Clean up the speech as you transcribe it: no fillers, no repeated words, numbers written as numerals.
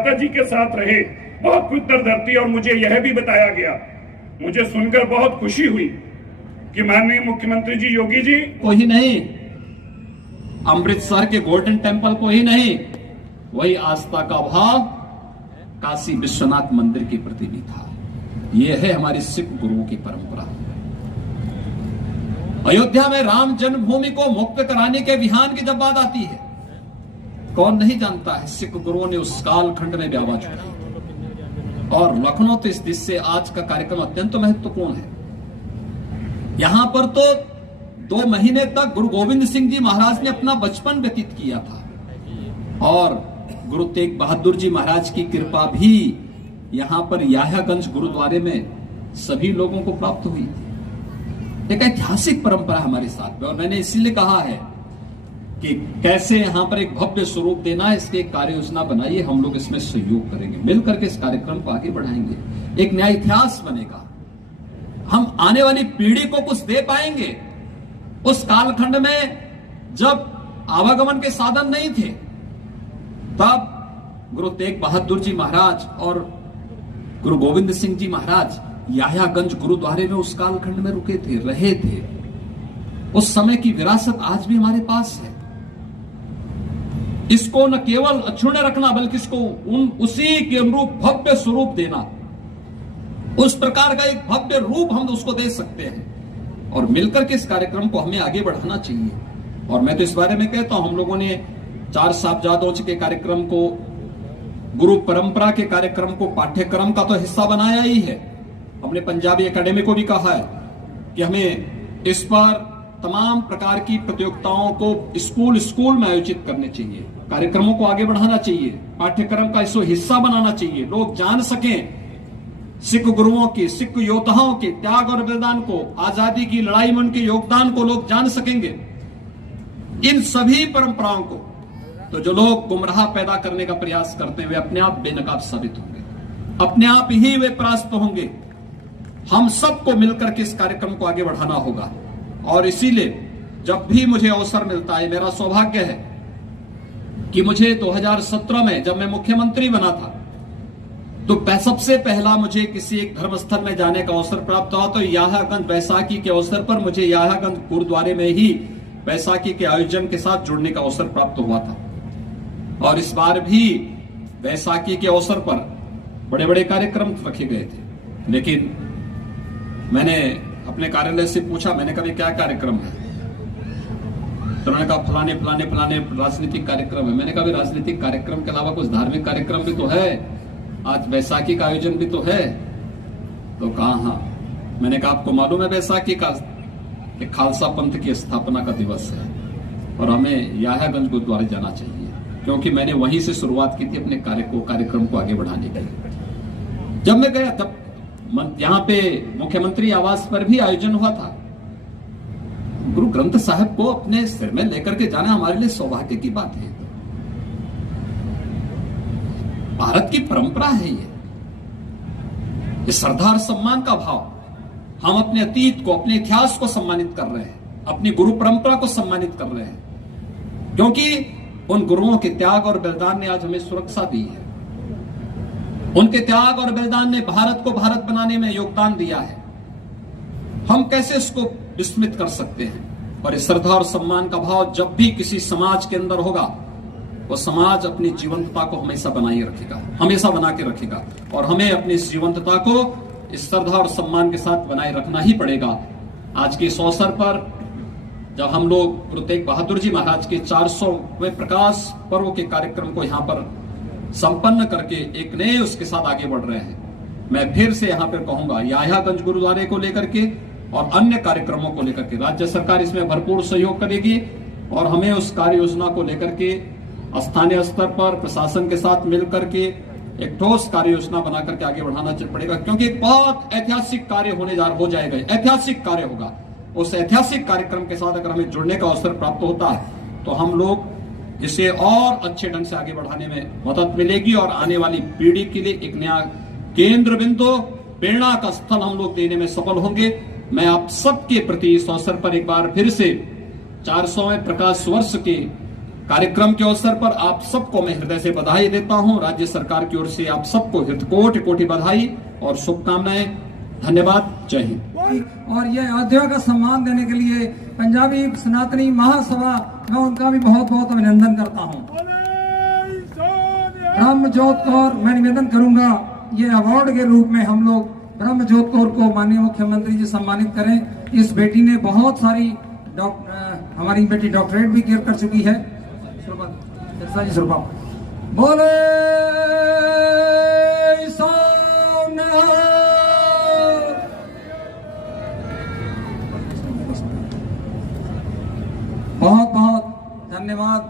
माता जी के साथ रहे, बहुत कुछ दरदर्ती। और मुझे यह भी बताया गया, मुझे सुनकर बहुत खुशी हुई कि माननीय मुख्यमंत्री जी योगी जी को ही नहीं, अमृतसर के गोल्डन टेम्पल को ही नहीं, वही आस्था का भाव काशी विश्वनाथ मंदिर के प्रति भी था। यह है हमारी सिख गुरुओं की परंपरा। अयोध्या में राम जन्मभूमि को मुक्त कराने के अभियान की जब बात आती है, कौन नहीं जानता है सिख गुरुओं ने उस कालखंड में भी आवाज उठाई। और लखनऊ तो इस दिशा से आज का कार्यक्रम अत्यंत महत्वपूर्ण है। यहां पर तो 2 महीने तक गुरु गोविंद सिंह जी महाराज ने अपना बचपन व्यतीत किया था और गुरु तेग बहादुर जी महाराज की कृपा भी यहां पर याह्यागंज गुरुद्वारे में सभी लोगों को प्राप्त हुई थी। एक ऐतिहासिक परंपरा हमारे साथ में, और मैंने इसीलिए कहा है कि कैसे यहां पर एक भव्य स्वरूप देना है, इसकी एक कार्य योजना बनाइए। हम लोग इसमें सहयोग करेंगे, मिलकर के इस कार्यक्रम को आगे बढ़ाएंगे। एक नया इतिहास बनेगा, हम आने वाली पीढ़ी को कुछ दे पाएंगे। उस कालखंड में जब आवागमन के साधन नहीं थे, तब गुरु तेग बहादुर जी महाराज और गुरु गोविंद सिंह जी महाराज याह्यागंज गुरुद्वारे में उस कालखंड में रुके थे, रहे थे। उस समय की विरासत आज भी हमारे पास है। इसको न केवल अक्षुण्य रखना, बल्कि इसको उसी के अनुरूप भव्य स्वरूप देना, उस प्रकार का एक भव्य रूप हम उसको दे सकते हैं। और मिलकर के इस कार्यक्रम को हमें आगे बढ़ाना चाहिए। और मैं तो इस बारे में कहता हूं, हम लोगों ने 4 साहबजादों के कार्यक्रम को, गुरु परंपरा के कार्यक्रम को पाठ्यक्रम का तो हिस्सा बनाया ही है। हमने पंजाबी एकेडमी को भी कहा है कि हमें इस पर तमाम प्रकार की प्रतियोगिताओं को स्कूल में आयोजित करने चाहिए, कार्यक्रमों को आगे बढ़ाना चाहिए, पाठ्यक्रम का इसको हिस्सा बनाना चाहिए। लोग जान सकें सिख गुरुओं की, सिख योद्धाओं के त्याग और बलिदान को, आजादी की लड़ाई में उनके योगदान को लोग जान सकेंगे। इन सभी परंपराओं को तो जो लोग गुमराह पैदा करने का प्रयास करते हैं, वे अपने आप बेनकाब साबित होंगे, अपने आप ही वे परास्त होंगे। हम सबको मिलकर के इस कार्यक्रम को आगे बढ़ाना होगा। और इसीलिए जब भी मुझे अवसर मिलता है, मेरा सौभाग्य है कि मुझे 2017 में जब मैं मुख्यमंत्री बना था, तो सबसे पहला मुझे किसी एक धर्मस्थल में जाने का अवसर प्राप्त हुआ। तो याह्यागंज बैसाखी के अवसर पर मुझे याह्यागंज गुरुद्वारे में ही बैसाखी के आयोजन के साथ जुड़ने का अवसर प्राप्त हुआ था। और इस बार भी बैसाखी के अवसर पर बड़े बड़े कार्यक्रम रखे गए थे, लेकिन मैंने अपने कार्यालय से पूछा, मैंने कहा क्या कार्यक्रम है? तो उन्होंने कहा फलाने फलाने फलाने राजनीतिक कार्यक्रम है। मैंने कहा राजनीतिक कार्यक्रम के अलावा कुछ धार्मिक कार्यक्रम भी तो है, आज बैसाखी का आयोजन भी तो है। तो कहा हाँ। मैंने कहा आपको मालूम है बैसाखी का कि खालसा पंथ की स्थापना का दिवस है और हमें याह्यागंज गुरुद्वारे जाना चाहिए, क्योंकि मैंने वहीं से शुरुआत की थी अपने कार्यक्रम को आगे बढ़ाने के लिए। जब मैं गया तब यहाँ पे मुख्यमंत्री आवास पर भी आयोजन हुआ था। गुरु ग्रंथ साहिब को अपने सिर में लेकर के जाना हमारे लिए सौभाग्य की बात है। भारत की परंपरा है ये श्रद्धा और सम्मान का भाव। हम अपने अतीत को, अपने इतिहास को सम्मानित कर रहे हैं, अपनी गुरु परंपरा को सम्मानित कर रहे हैं, क्योंकि उन गुरुओं के त्याग और बलिदान ने आज हमें सुरक्षा दी है। उनके त्याग और बलिदान ने भारत को भारत बनाने में योगदान दिया है। हम कैसे इसको विस्मृत कर सकते हैं? और इस श्रद्धा और सम्मान का भाव जब भी किसी समाज के अंदर होगा, वो समाज अपनी जीवंतता को हमेशा बनाए रखेगा, हमेशा बना के रखेगा। और हमें अपनी इस जीवंतता को इस श्रद्धा और सम्मान के साथ बनाए रखना ही पड़ेगा। आज के इस अवसर पर जब हम लोग गुरु तेग बहादुर जी महाराज के 400वें प्रकाश पर्व के कार्यक्रम को यहाँ पर संपन्न करके एक नए उसके साथ आगे बढ़ रहे हैं, मैं फिर से यहाँ पर कहूंगा, याह्यागंज गुरुद्वारे को लेकर के और अन्य कार्यक्रमों को लेकर के राज्य सरकार इसमें भरपूर सहयोग करेगी। और हमें उस कार्य योजना को लेकर के स्थानीय स्तर पर प्रशासन के साथ मिलकर के एक ठोस कार्य योजना बना करके आगे बढ़ाना पड़ेगा, क्योंकि एक बहुत ऐतिहासिक कार्य हो जाएगा, ऐतिहासिक कार्य होगा। उस ऐतिहासिक कार्यक्रम के साथ अगर हमें जुड़ने का अवसर प्राप्त होता है तो हम लोग इसे और अच्छे ढंग से आगे बढ़ाने में मदद मिलेगी और आने वाली पीढ़ी के लिए एक नया केंद्र बिंदु, प्रेरणा का स्थल हम लोग देने में सफल होंगे। मैं आप सबके प्रति इस अवसर पर एक बार फिर से 400वें प्रकाश वर्ष के कार्यक्रम के अवसर पर आप सबको मैं हृदय से बधाई देता हूं। राज्य सरकार की ओर से आप सबको कोटि कोटि बधाई और शुभकामनाएं। धन्यवाद। जय हिंद। और ये अयोध्या का सम्मान देने के लिए पंजाबी सनातनी महासभा, मैं उनका भी बहुत बहुत अभिनंदन करता हूं। ब्रह्मजोत कौर, मैं निवेदन करूंगा ये अवार्ड के रूप में हम लोग ब्रह्मजोत कौर को माननीय मुख्यमंत्री जी सम्मानित करें। इस बेटी ने बहुत सारी हमारी बेटी डॉक्टरेट भी क्लियर कर चुकी है। बोले बहुत बहुत धन्यवाद।